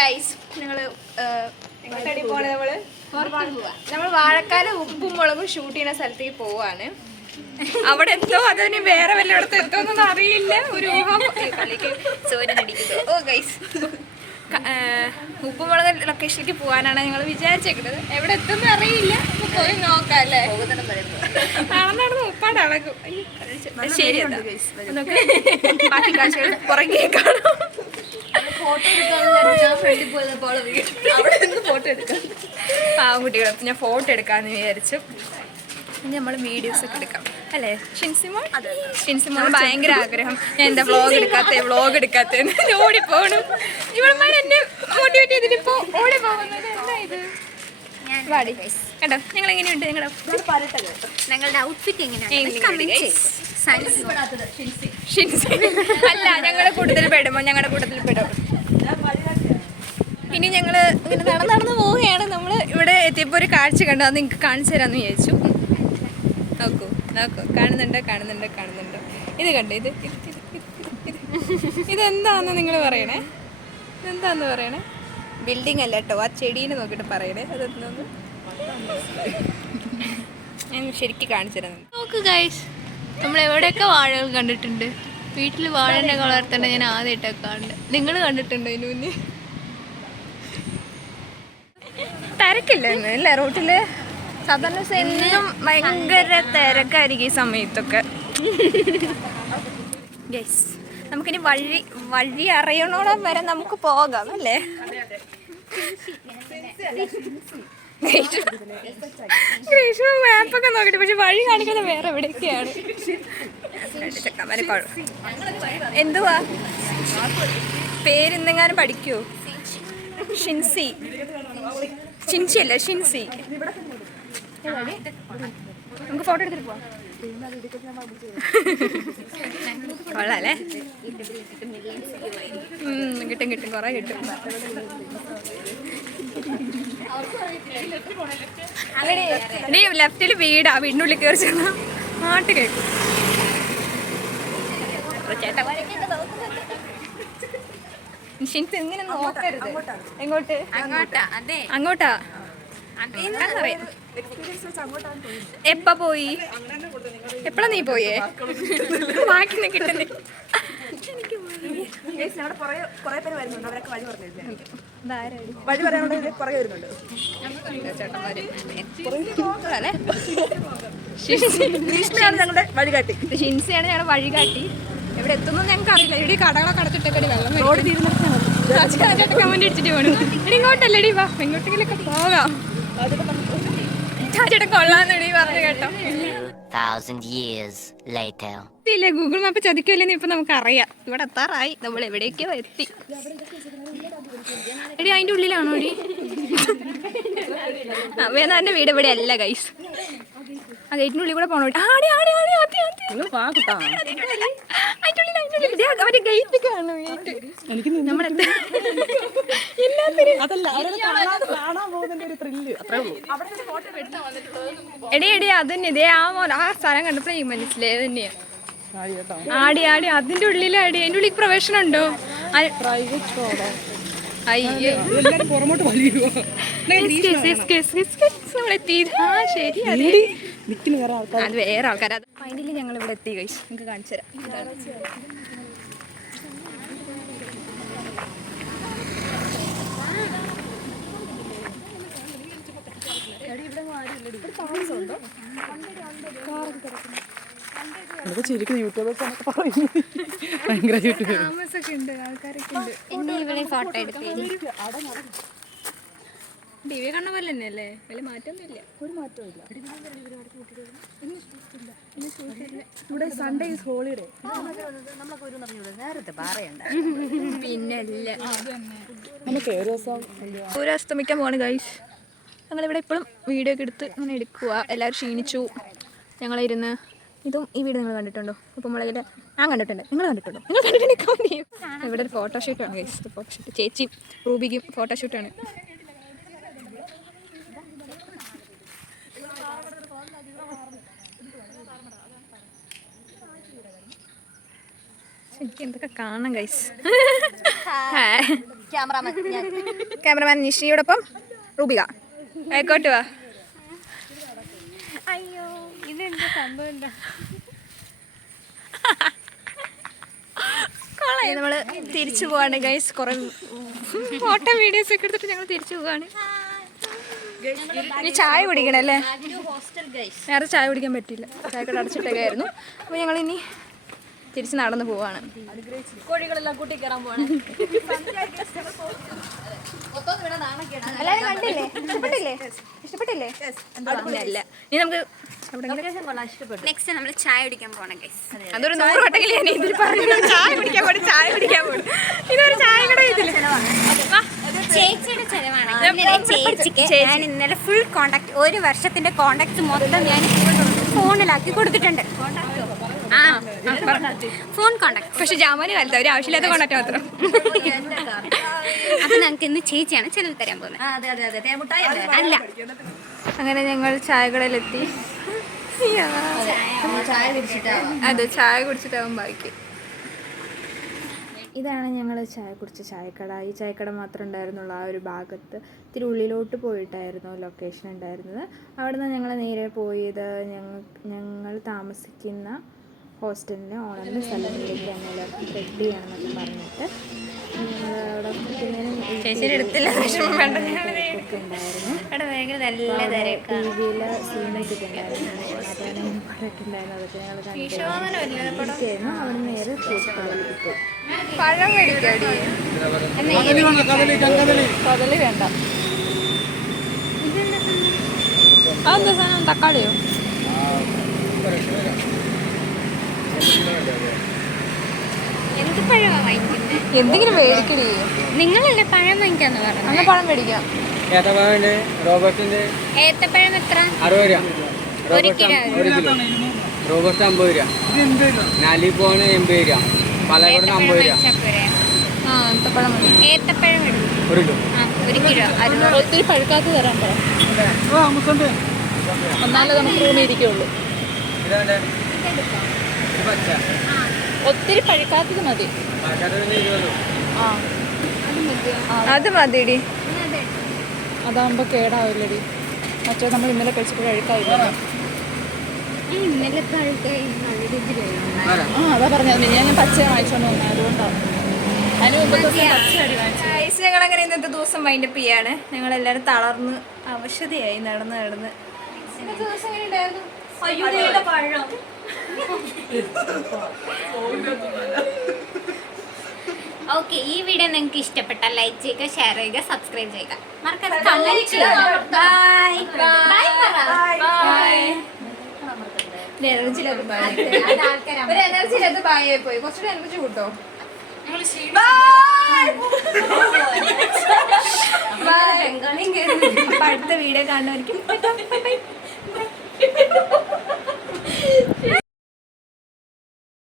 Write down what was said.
Guys നമ്മൾ വാഴക്കാല ഉപ്പും മുളകും ഷൂട്ട് ചെയ്യുന്ന സ്ഥലത്തേക്ക് പോവാണ്. അവിടെ എത്തോ അതിന് വേറെ വല്ലയിടത്ത് എത്തോന്നൊന്നും അറിയില്ല. ഒരു ഊഹം ഓ ഗൈസ് ഉപ്പുമുളക് ലൊക്കേഷനിലേക്ക് പോകാനാണ് ഞങ്ങൾ വിചാരിച്ചേക്കുന്നത്. എവിടെ എത്തുമെന്ന് അറിയില്ല. പോയി നോക്കാം അല്ലേ. നടന്നു ഉപ്പാട് അളകും. ശരി ബാക്കി കാഴ്ചകൾ പുറകെ കാണാം. പാവക്കുട്ടികളെ ഞാൻ ഫോട്ടോ എടുക്കാമെന്ന് വിചാരിച്ചു. ഇനി നമ്മൾ വീഡിയോസ് ഒക്കെ എടുക്കാം അല്ലേ ഷിൻസിമോൾ? ഷിൻസിമോൾ ഭയങ്കര ആഗ്രഹം ഞാൻ എന്താ വ്ളോഗ് എടുക്കാത്തതെന്ന് ഓടിപ്പോകണം. ഇവളമാർ എന്നെ മോട്ടിവേറ്റ് ചെയ്തിട്ടിപ്പോ ഓടി പോകുന്നത്. എന്താ ഇത് വാടി കേട്ടോ. ഞങ്ങൾ എങ്ങനെയുണ്ട്? ഞങ്ങളുടെ ഔട്ട്ഫിറ്റ് എങ്ങനെയാണ്? അല്ല ഞങ്ങളുടെ കൂട്ടത്തിൽ പെടുമോ? ഞങ്ങളുടെ കൂട്ടത്തിൽ പെടും. ഇനി ഞങ്ങൾ ഇങ്ങനെ നടന്നു പോവുകയാണ്. നമ്മൾ ഇവിടെ എത്തിയപ്പോൾ ഒരു കാഴ്ച കണ്ടു. അത് നിങ്ങൾക്ക് കാണിച്ചു തരാമെന്ന് വിചാരിച്ചു. നോക്കൂ കാണുന്നുണ്ടോ? ഇത് കണ്ടോ? ഇതെന്താന്ന് നിങ്ങൾ പറയണേ. ഇതെന്താന്ന് പറയണേ? ബിൽഡിംഗ് അല്ല കേട്ടോ. ആ ചെടീനെ നോക്കിയിട്ട് പറയണേ അതെന്താന്ന്. ഞാൻ ശരിക്കും കാണിച്ചു തരാം. നോക്ക് ഗൈസ്, നമ്മൾ എവിടെയൊക്കെ വാഴകൾ കണ്ടിട്ടുണ്ട്. വീട്ടിൽ വാഴേൻ്റെ വളർത്തേണ്ട ഞാൻ ആദ്യമായിട്ടൊക്കെ കാണുന്നുണ്ട്. നിങ്ങൾ കണ്ടിട്ടുണ്ടോ ഇതിന് മുന്നേ? തിരക്കില്ല അല്ലേ റോട്ടില്? സാധാരണ എന്നും ഭയങ്കര തിരക്കായിരിക്കും ഈ സമയത്തൊക്കെ. യെസ്, നമുക്കിനി വഴി അറിയണോളം വരെ നമുക്ക് പോകാം അല്ലേ? ഗ്രീഷ്മ മാപ്പൊക്കെ നോക്കിട്ട് പക്ഷെ വഴി കാണിക്കുന്നത് വേറെ എവിടെയൊക്കെയാണ്. എന്തുവാ പേരെന്തെങ്ങാനും പഠിക്കൂ? ഷിൻസി അല്ലേ? ഷിൻസി. നമുക്ക് ഫോട്ടോ എടുത്തിട്ട് പോവാം. കൊള്ളാല്ലേ? കിട്ടും കുറെ കിട്ടും. ലെഫ്റ്റില് വീടാ. വീടിനുള്ളിൽ കയറി ചെന്നാൽ പാട്ട് കേൾക്കും. ഷിൻസ് ഇങ്ങനെ നോക്കരുത്. എങ്ങോട്ട്? അങ്ങോട്ടാ. എപ്പ പോയി? എപ്പഴാ നീ പോയേ? ബാക്കി കിട്ടുന്നേ. ഷിൻസിയാണ് ഞങ്ങളുടെ വഴികാട്ടി. എവിടെ എത്തുന്നു ഞങ്ങൾക്ക് അറിയില്ല. ഇവിടെ കടകളൊക്കെ അടച്ചിട്ടൊക്കെ വെള്ളം കമന്റ് അടിച്ചിട്ട് വേണം. ഇനി ഇങ്ങോട്ടല്ലേടി വാ, എങ്ങോട്ടെങ്കിലൊക്കെ പോകാം. ചാച്ചേട്ടൻ കൊള്ളാന്നടി പറഞ്ഞു കേട്ടോ. ഇല്ല ഗൂഗിൾ മാപ്പ് ചതിക്കില്ലെന്ന് ഇപ്പൊ നമുക്ക് അറിയാം. ഇവിടെ എത്താറായി. നമ്മൾ എവിടേക്കോ എത്തി. എടി അതിന്റെ ഉള്ളിലാണോ എടി? വേദാന്റെ വീട് ഇവിടെ അല്ല ഗൈസ്. ആ ഗേറ്റിന്റെ ഉള്ളിൽ കൂടെ പോണോ? എടി അതന്നെ ഇതേ ആ സ്ഥലം കണ്ടപ്പോ ഈ മനസ്സിലായത് തന്നെയാ. ആടി അതിന്റെ ഉള്ളിലാടി. അതിന്റെ ഉള്ളിൽ പ്രവേശനം ഉണ്ടോ? അയ്യോ ശരി അത് വേറെ ആൾക്കാർ. അത് ഫൈനലി ഞങ്ങൾ ഇവിടെ എത്തി കഴിച്ചു. നിങ്ങൾക്ക് കാണിച്ചു തരാം. ടിവി കണ്ട പോലെ തന്നെയല്ലേ? വലിയ മാറ്റമൊന്നുമില്ല. ഒരു മാറ്റമില്ല. ഇവിടെ സൺഡേ ഈസ് ഹോളിഡേ. പിന്നല്ല സൂര്യാസ്തമിക്കാൻ പോവാണ് ഗൈസ്. ഞങ്ങളിവിടെ ഇപ്പോഴും വീഡിയോ ഒക്കെ എടുത്ത് ഇങ്ങനെ എടുക്കുക. എല്ലാവരും ക്ഷീണിച്ചു. ഞങ്ങളിരുന്ന് ഇതും ഈ വീട് നിങ്ങൾ കണ്ടിട്ടുണ്ടോ? ഇപ്പം മുളകിൽ ഞാൻ കണ്ടിട്ടുണ്ട്. നിങ്ങൾ കണ്ടിട്ടുണ്ടോ? നിങ്ങൾ കണ്ടിട്ടുണ്ടെങ്കിൽ ഇവിടെ ഒരു ഫോട്ടോഷൂട്ടാണ് ഗൈസ്. ഫോട്ടോഷൂട്ട് ചേച്ചിയും റൂബിക്കും ഫോട്ടോഷൂട്ടാണ്. എനിക്ക് എന്തൊക്കെ കാണാം ഗൈസ്. ക്യാമറമാൻ നിഷിയോടൊപ്പം റൂബിക. ആയിക്കോട്ട് വാ. അയ്യോ ഇതെന്താ സംഭവം എന്താ? നമ്മൾ തിരിച്ചു പോവാണ് ഗൈസ്. കുറെ ഫോട്ടോ വീഡിയോസ് ഒക്കെ എടുത്തിട്ട് ഞങ്ങൾ തിരിച്ചു പോവാണ്. ഇനി ചായ കുടിക്കണല്ലേ? വേറെ ചായ കുടിക്കാൻ പറ്റില്ല, ചായക്കട അടച്ചിട്ടൊക്കെ ആയിരുന്നു. അപ്പോൾ ഞങ്ങൾ ഇനി തിരിച്ച് നടന്നു പോവാണ്. കോഴികളെല്ലാം കൂട്ടി കയറാൻ പോവാണ്. എല്ലാവരും കണ്ടില്ലേ? ഇഷ്ടപ്പെട്ടില്ലേ? ഇഷ്ടപ്പെട്ടില്ലേ? അല്ല ഇനി നമുക്ക് നെക്സ്റ്റ് നമ്മൾ ചായ കുടിക്കാൻ പോകണം ഗൈസ്. അതൊരു 100 വട്ടമെങ്കിലും ഞാൻ ഇതിൽ പറഞ്ഞു. ചായ കുടിക്കാൻ പോകണം, ചായ കുടിക്കാൻ പോകണം. ഇതൊരു ചായ കട ഇതില് ചേച്ചിയുടെ ചെലവാണ്. ചേച്ചിക്ക് ഞാൻ ഇന്നലെ ഫുൾ കോണ്ടാക്ട്, 1 വർഷത്തിന്റെ കോണ്ടാക്ട് മൊത്തം ഞാൻ ഫോണിലാക്കി കൊടുത്തിട്ടുണ്ട്. Phone contact. പക്ഷെ ജാമാന് കാലത്ത് ഒരു ആവശ്യമില്ലാത്ത കോണ്ടാക്ട് മാത്രം. അത് ഞങ്ങൾക്ക് ഇന്ന് ചേച്ചിയാണ് ചെലവ് തരാൻ പോകുന്നത്. അല്ല, അങ്ങനെ ഞങ്ങൾ ചായക്കടയിലെത്തി. അതെ, ചായ കുടിച്ചിട്ടാവും ബാക്കി. ഇതാണ് ഞങ്ങൾ ചായ കുടിച്ച ചായക്കട. ഈ ചായക്കട മാത്രമേ ഉണ്ടായിരുന്നുള്ളൂ ആ ഒരു ഭാഗത്ത്. ഇത്തിരി ഉള്ളിലോട്ട് പോയിട്ടായിരുന്നു ലൊക്കേഷൻ ഉണ്ടായിരുന്നത്. അവിടെ നിന്ന് ഞങ്ങൾ നേരെ പോയത് ഞങ്ങൾ താമസിക്കുന്ന ഹോസ്റ്റലിൻ്റെ ഓണറിൻ്റെ സ്ഥലങ്ങളിലേക്കാണ്. എല്ലാവർക്കും ത്രെഡ് ചെയ്യണമെന്നൊക്കെ പറഞ്ഞിട്ട് ഞങ്ങളവിടെ എടുത്തില്ല. ഉണ്ടായിരുന്നു. നല്ല ടി വിയിൽ സീനൊക്കെ ഉണ്ടായിരുന്നു. അതൊക്കെ ഉണ്ടായിരുന്നു. അതൊക്കെ ഞങ്ങൾ കണ്ടിട്ടായിരുന്നു. അവിടെ നേരെ ഫ്രൂട്ട് കടലിൽ പോയി. പഴം മേടിക്കാടി. കദളി വേണ്ട. അതെന്താ സാധനം? തക്കാളിയോ? എന്ത് പഴമാണ് വാങ്ങിക്കുന്നത്? എന്തെങ്കിലും മേടിക്കടി. നിങ്ങളല്ലേ പഴം വാങ്ങിക്കാന്ന് പറഞ്ഞു. അങ്ങനെ പഴം മേടിക്കാം. ഏത്തപ്പഴം എത്ര? 60 രൂപ. 1 കിലോ. റോബസ്റ്റ് 50 രൂപ. നാലിപ്പോണ് 80 രൂപ. പാലക്കാട് 50 രൂപ. ആ, ഏത്തപ്പഴം മതി. ഏത്തപ്പഴം എടുക്കും. 1 കിലോ. 1 കിലോ. ഒത്തിരി പഴുക്കാത്ത തരാൻ പറ. എന്നാലേ നമുക്ക് റൂമിൽ ഇരിക്കുള്ളൂ. ഒത്തിരി പഴുക്കാത്തത് മതി. ആ, അത് മതിടി. അതാകുമ്പോൾ കേടാവില്ലടി. മറ്റേ നമ്മൾ ഇന്നലെ കഴിച്ചപ്പോൾ അഴുക്കായില്ല. ഇന്നലെ പഴുക്കായി. അതാ പറഞ്ഞത്. ഞാൻ പച്ച വാങ്ങിച്ചോണ്ട് വന്നത്, അതുകൊണ്ടാണ്. അതിന് മുമ്പത്തെ ഞങ്ങൾ അങ്ങനെ ഇന്നത്തെ ദിവസം വൈൻഡപ്പ് ചെയ്യാണ്. ഞങ്ങളെല്ലാവരും തളർന്ന് അവശതയായി നടന്ന് നടന്ന്. ഇന്നത്തെ ദിവസം എങ്ങനെ ഉണ്ടായിരുന്നു? പഴം. ഓക്കെ, ഈ വീഡിയോ നിങ്ങൾക്ക് ഇഷ്ടപ്പെട്ടാൽ ലൈക്ക് ചെയ്യുക, ഷെയർ ചെയ്യുക, സബ്സ്ക്രൈബ് ചെയ്യുക. മറക്കാതെ കമന്റ് ചെയ്യുക. Bye bye bye. എനർജിയിലത് ബായി പോയി. കുറച്ചുകൂടെ എനർജി കൂട്ടോ. അടുത്ത വീഡിയോ കാണുന്നവർക്ക്